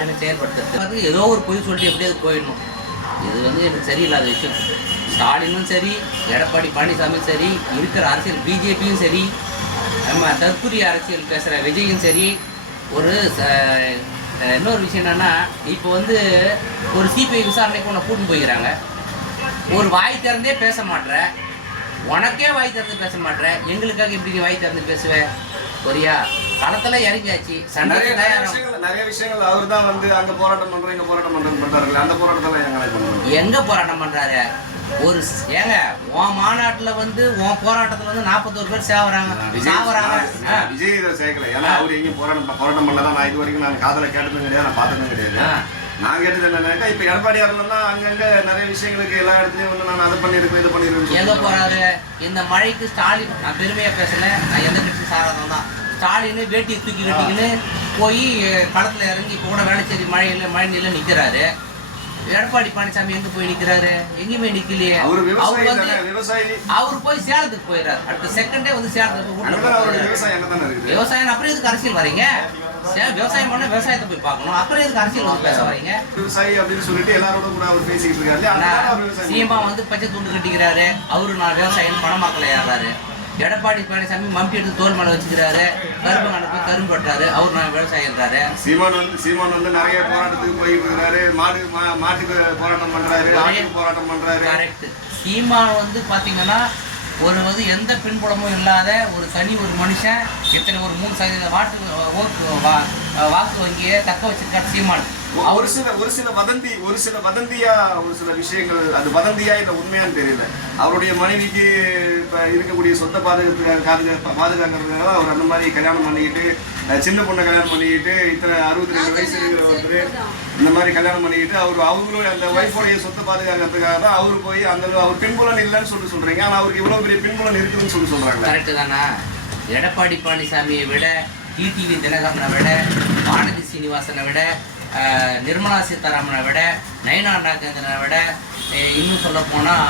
யாருமே செயல்படுத்துறது ஏதோ ஒரு பொய் சொல்லிட்டு எப்படியாவது போயிடணும். இது வந்து எனக்கு சரியில்லாத விஷயம். ஸ்டாலினும் சரி, எடப்பாடி பழனிசாமியும் சரி, இருக்கிற அரசியல் பிஜேபியும் சரி, நம்ம தற்கொலை அரசியல் பேசுகிற விஜயும் சரி. ஒரு இன்னொரு விஷயம் என்னென்னா, இப்போ வந்து ஒரு சிபிஐ விசாரணைக்கு உன்னை கூட்டின்னு போய்க்கிறாங்க. ஒரு வாய் திறந்தே பேச மாட்டேற, உனக்கே வாய் திறந்து பேச மாட்டேற, எங்களுக்காக எப்படி வாய் திறந்து பேசுவேன்? ஒரியா களத்தில் இறங்கியாச்சு. நிறைய விஷயங்கள் அவர் தான் வந்து அங்கே போராட்டம் பண்ணுறோம், இங்கே போராட்டம் பண்ணுறோன்னு பண்ணுறாரு. அந்த போராட்டத்தில் எங்கே போராட்டம் பண்ணுறாரு? ஒரு ஏங்க உன் மாநாட்டில் வந்து உன் போராட்டத்தில் வந்து 41 பேர் சாவறாங்க. விஜய் இதை சேர்க்கல. ஏன்னா அவர் எங்கேயும் போராட்டம் பண்ணதான் நான் இது வரைக்கும் நான் காதலை கேட்டதும் கிடையாது, நான் பார்த்ததும் கிடையாது. நான் கேட்டது என்னன்னாக்கா, இப்போ எடப்பாடியாரில் தான் அங்கங்கே நிறைய விஷயங்களுக்கு எல்லா இடத்துலையும் வந்து நான் அதை பண்ணியிருக்கேன், இதை பண்ணியிருக்கேன். எங்கே போகிறாரு? இந்த மழைக்கு ஸ்டாலின், நான் பெருமையாக பேசலை, நான் எந்த கட்சி சாராதம் தான். ஸ்டாலின் வேட்டியை தூக்கி கட்டிக்கின்னு போய் களத்தில் இறங்கி இப்போ கூட வேளச்சேரி மழை நீரில் நிற்கிறாரு. எடப்பாடி பழனிசாமி எங்க போய் நிக்கிறாரு? எங்கேயுமே நிக்கலையே. அவர் போய் சேலத்துக்கு போயிடுறாரு. அடுத்த செகண்டே வந்து சேலத்துக்கு விவசாயம். அப்புறம் எதுக்கு அரசியல் வரீங்க? விவசாயம் பண்ண விவசாயத்தை போய் பார்க்கணும். அப்புறம் எதுக்கு அரசியல் வந்து பேச வரீங்க? விவசாயி அப்படின்னு சொல்லிட்டு எல்லாரோட கூட அவர் பேசிட்டு இருக்காரு. சீமா வந்து பச்சை துண்டு கட்டிக்கிறாரு. அவரு நான் விவசாயம் பணமாக்கல ஏறாரு. எடப்பாடி பழனிசாமி மம்பி எடுத்து தோல் மேலே வச்சுக்கிறாரு. கரும்பு கணக்கு கரும்பு வெட்டுறாரு. அவர் நான் விவசாயின்றாரு. சீமான் வந்து நிறைய போராட்டத்துக்கு போயிட்டு இருக்கிறாரு. மாட்டுக்கு போராட்டம் பண்றாரு, போராட்டம் பண்றாரு. கரெக்ட். சீமான் வந்து பாத்தீங்கன்னா ஒரு வந்து எந்த பின்புலமும் இல்லாத ஒரு தனி ஒரு மனுஷன் எத்தனை ஒரு 3% வாக்கு வங்கியை தக்க வச்சிருக்காரு சீமான். ஒரு சில வதந்தியா ஒரு சில விஷயங்கள், அது வதந்தியா இல்லை உண்மையான்னு தெரியல. அவருடைய மனைவிக்கு இப்போ இருக்கக்கூடிய சொந்த பாதுகாக்கிறதுனால அவர் அந்த மாதிரி கல்யாணம் பண்ணிக்கிட்டு, சின்ன பொண்ணை கல்யாணம் பண்ணிக்கிட்டு, இத்தனை 62 வயசு இருக்கிற ஒருத்தர் இந்த மாதிரி கல்யாணம் பண்ணிக்கிட்டு அவங்களுடைய அந்த ஒய்ஃபோடைய சொத்தை பாதுகாக்கிறதுக்காக தான் அவர் போய் அந்த அவர் பின்புலன் இல்லைன்னு சொல்றீங்க. ஆனால் அவருக்கு இவ்வளோ பெரிய பின்புலன் இருக்குதுன்னு சொல்றாங்க. கரெக்டு தானே? எடப்பாடி பழனிசாமியை விட, டிடிவி தினகரனை விட, வானதி சீனிவாசனை விட, நிர்மலா சீதாராமனை விட, நயனா நாகேந்திரனை விட, இன்னும் சொல்ல போனால்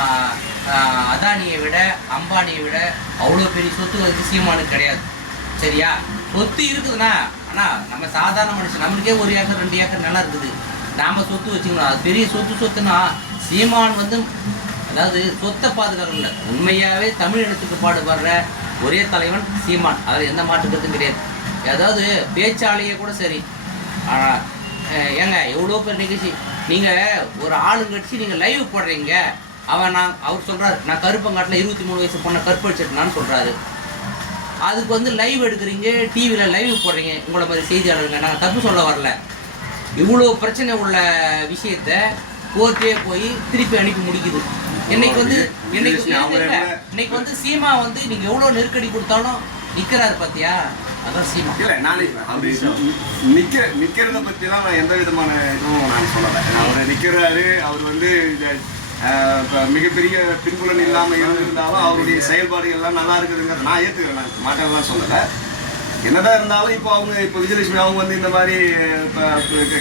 அதானியை விட, அம்பானியை விட அவ்வளோ பெரிய சொத்து வந்து சீமானுக்கு கிடையாது. சரியா? சொத்து இருக்குதுண்ணா. ஆனால் நம்ம சாதாரண மனுஷன், நம்மளுக்கே 1 ஏக்கர் 2 ஏக்கர் நிலம் இருக்குது. நாம் சொத்து வச்சுக்கணும். அது பெரிய சொத்துன்னா சீமான் வந்து அதாவது சொத்தை பாதுகாக்கல. உண்மையாகவே தமிழ் இனத்துக்கு பாடுபடுற ஒரே தலைவன் சீமான். அதில் எந்த மாற்றுக்கிறதும் கிடையாது. அதாவது பேச்சாலேயே கூட சரி. ஆனால் ஏங்க எவ்வளோ பேர் நிகழ்ச்சி நீங்கள் ஒரு ஆளுங்கட்சி நீங்கள் லைவ் போடுறீங்க. அவர் சொல்கிறாரு நான் கருப்பங்காட்டில் 23 வயசு பொண்ணை கற்பழிச்சிட்டுனான்னு சொல்கிறாரு. அதுக்கு வந்து லைவ் எடுக்கிறீங்க, டிவியில் லைவ் போடுறீங்க. உங்களை மாதிரி செய்தியாளருங்க, நாங்கள் தப்பு சொல்ல வரல. இவ்வளோ பிரச்சனை உள்ள விஷயத்த கோர்ட்டே போய் திருப்பி அனுப்பி முடிக்குது. இன்னைக்கு வந்து சீமா வந்து நீங்கள் எவ்வளோ நெருக்கடி கொடுத்தாலும் நிற்கிறாரு. பார்த்தியா? அதான் சீமா. இல்லை, நான் நிற்கிறத பற்றிலாம் நான் எந்த விதமான இதுவும் நான் சொல்லலை. அவர் நிற்கிறாரு. அவர் வந்து இப்போ மிகப்பெரிய பின்புலன் இல்லாமல் இருந்தாலும் அவருடைய செயல்பாடுகள்லாம் நல்லா இருக்குதுங்கிறத நான் ஏற்றுக்கிறேன். நான் மாட்டெல்லாம் சொல்லலை. என்னதான் இருந்தாலும் இப்போ விஜயலட்சுமி அவங்க வந்து இந்த மாதிரி இப்போ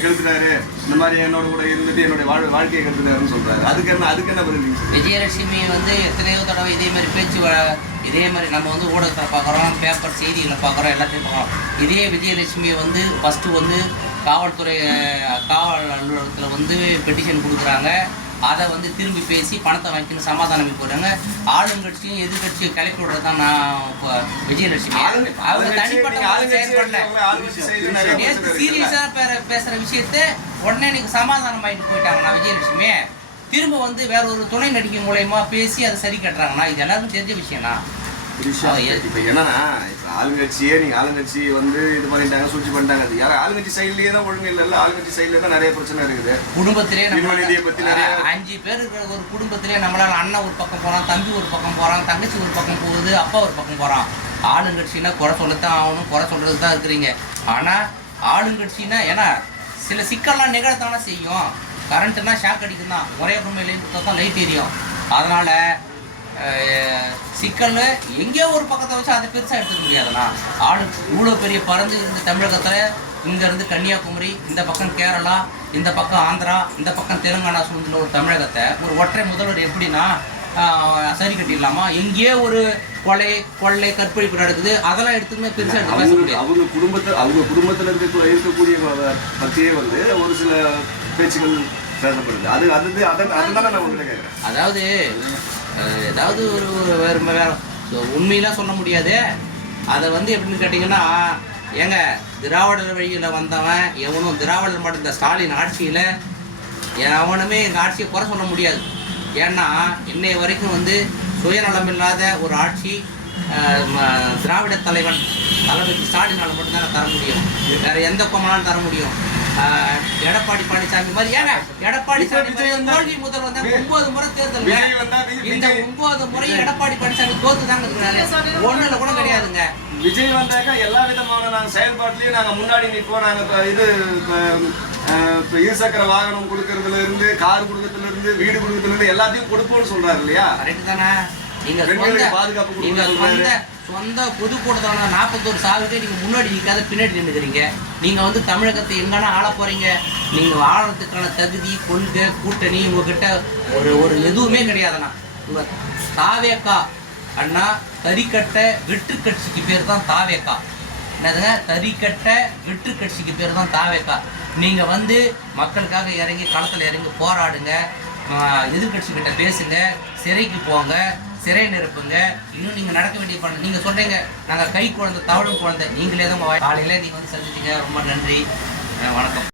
கெடுத்துட்டாரு, இந்த மாதிரி என்னோட கூட இருந்துட்டு என்னுடைய வாழ்க்கையை கெடுத்துட்டாருன்னு சொல்றாரு. அதுக்கு என்ன பதில்? விஜயலட்சுமி வந்து எத்தனையோ தடவை இதே மாதிரி இதே மாதிரி நம்ம வந்து ஊடகத்தில் பார்க்குறோம், பேப்பர் செய்திகளை பார்க்குறோம், எல்லாத்தையும் பார்க்குறோம். இதே விஜயலட்சுமியை வந்து ஃபஸ்ட்டு வந்து காவல் அலுவலகத்தில் வந்து பெட்டிஷன் கொடுக்குறாங்க. அதை வந்து திரும்பி பேசி பணத்தை வாங்கின்னு சமாதானம் போடுறாங்க. ஆளுங்கட்சியும் எதிர்கட்சியும் கிளப்பி விடுறது தான் நான் இப்போ விஜயலட்சுமி. அவங்க தனிப்பட்ட செயல்படல. சீரியஸாக பேசுகிற விஷயத்த உடனே இன்னைக்கு சமாதானம் ஆகிட்டு போயிட்டாங்கண்ணா விஜயலட்சுமி. திரும்ப வந்து வேற ஒரு துணை நடிகை மூலயமா பேசி அதை சரி கட்டுறாங்கண்ணா. இது எல்லாருக்கும் தெரிஞ்ச விஷயம்னா. இப்போ என்னன்னா, இப்போ ஆளுங்கட்சி வந்து இது பண்ணிட்டாங்க, சூழ்ச்சி பண்ணிட்டாங்க. அது யாரும் ஆளுங்கட்சி சைட்லேயே தான் ஒழுங்கு இல்லை. ஆளுங்கட்சி சைட்லேயே தான் நிறைய பிரச்சனை இருக்குது. குடும்பத்திலே பற்றி நிறைய 5 பேர் இருக்கிற ஒரு குடும்பத்திலே நம்மளால் அண்ணன் ஒரு பக்கம் போகிறான், தம்பி ஒரு பக்கம் போகிறான், தங்கச்சி ஒரு பக்கம் போகுது, அப்பா ஒரு பக்கம் போகிறான். ஆளுங்கட்சின்னா குறை சொல்லத்தான் ஆகணும், குறை சொல்கிறது தான் இருக்கிறீங்க. ஆனால் ஆளுங்கட்சின்னா ஏன்னா சில சிக்கல்லாம் நிகழத்தானே செய்யும். கரண்ட்டுனா ஷாக் அடிக்கும் தான், ஒரே ரூமில் தான் லைட் எரியும். அதனால் சிக்கல்ல எங்கேயோ ஒரு பக்கத்தை வச்சு அதை பெருசாக எடுத்துக்க முடியாதுண்ணா. இவ்வளோ பெரிய பறந்து இருந்த தமிழகத்தில் இங்கேருந்து கன்னியாகுமரி, இந்த பக்கம் கேரளா, இந்த பக்கம் ஆந்திரா, இந்த பக்கம் தெலுங்கானா சூழ்ந்துள்ள ஒரு தமிழகத்தை ஒரு ஒற்றை முதல்வர் எப்படின்னா சரி கட்டிடலாமா? எங்கேயோ ஒரு கொள்ளை கற்பழிப்பு நடக்குது, அதெல்லாம் எடுத்துமே பெருசாக எடுத்து பேச முடியாது. அவங்க குடும்பத்தில் இருக்கக்கூடிய பற்றியே வந்து ஒரு சில பேச்சுகள் பேசப்படுது. அதுதானே நான் உங்கள்கிட்ட கேட்குறேன். அதாவது ஏதாவது ஒரு வேறு உண்மையெல்லாம் சொல்ல முடியாது. அதை வந்து எப்படின்னு கேட்டிங்கன்னா, ஏங்க திராவிடர் வழியில் வந்தவன் எவனும் திராவிடர் மட்டும் இந்த ஸ்டாலின் ஆட்சியில் எவனுமே எங்கள் ஆட்சியை குறை சொல்ல முடியாது. ஏன்னா இன்னைய வரைக்கும் வந்து சுயநலம் இல்லாத ஒரு ஆட்சி திராவிட தலைவன் தளபதி ஸ்டாலினால் மட்டும்தான் தர முடியும். வேறு எந்த கொமனாலும் தர முடியும். எடப்பாடி பழனிசாமி மாதிரி ஏங்க எடப்பாடி தோல்வி முதல் வந்தா 9 முறை தேர்தல், இந்த 9 முறை எடப்பாடி பழனிசாமி தோத்து தாங்க இருக்கிறாரு. ஒண்ணுல கூட கிடையாதுங்க. விஜய் வந்தாக்கா எல்லா விதமான நாங்கள் செயல்பாட்டிலையும் நாங்கள் முன்னாடி நிற்போம். நாங்கள் இது இருசக்கர வாகனம் கொடுக்கறதுல இருந்து, கார் கொடுக்கறதுல இருந்து, வீடு கொடுக்கறதுல இருந்து எல்லாத்தையும் கொடுப்போம்னு சொல்றாரு இல்லையா? கரெக்ட் தானே? நீங்க பாதுகாப்பு சொந்த பொதுக்கூட்டத்தான 41 சாவுக்கு நீங்க முன்னாடி நிற்காத பின்னாடி நின்றுக்கிறீங்க. நீங்க வந்து தமிழகத்தை எங்கன்னா ஆள போறீங்க. நீங்க ஆளறதுக்கான தகுதி, கொள்கை, கூட்டணி உங்ககிட்ட ஒரு எதுவுமே கிடையாதுண்ணா. உங்க தாவேக்கா அண்ணா தறிக்கட்ட வெற்று கட்சிக்கு பேர் தான் தாவேக்கா. என்னதுங்க? தறிக்கட்ட வெற்று கட்சிக்கு பேர் தான் தாவேக்கா. நீங்க வந்து மக்களுக்காக இறங்கி களத்தில் இறங்கி போராடுங்க, எதிர்கட்சி கிட்ட பேசுங்க, சிறைக்கு போங்க, சிறை நிரப்புங்க. இன்னும் நீங்கள் நடக்க வேண்டிய பண்ண நீங்கள் சொல்கிறீங்க நாங்கள் கை குழந்தை தவழும் குழந்தை, நீங்களே தான் காலையில் நீங்கள் வந்து சந்திச்சிங்க. ரொம்ப நன்றி, வணக்கம்.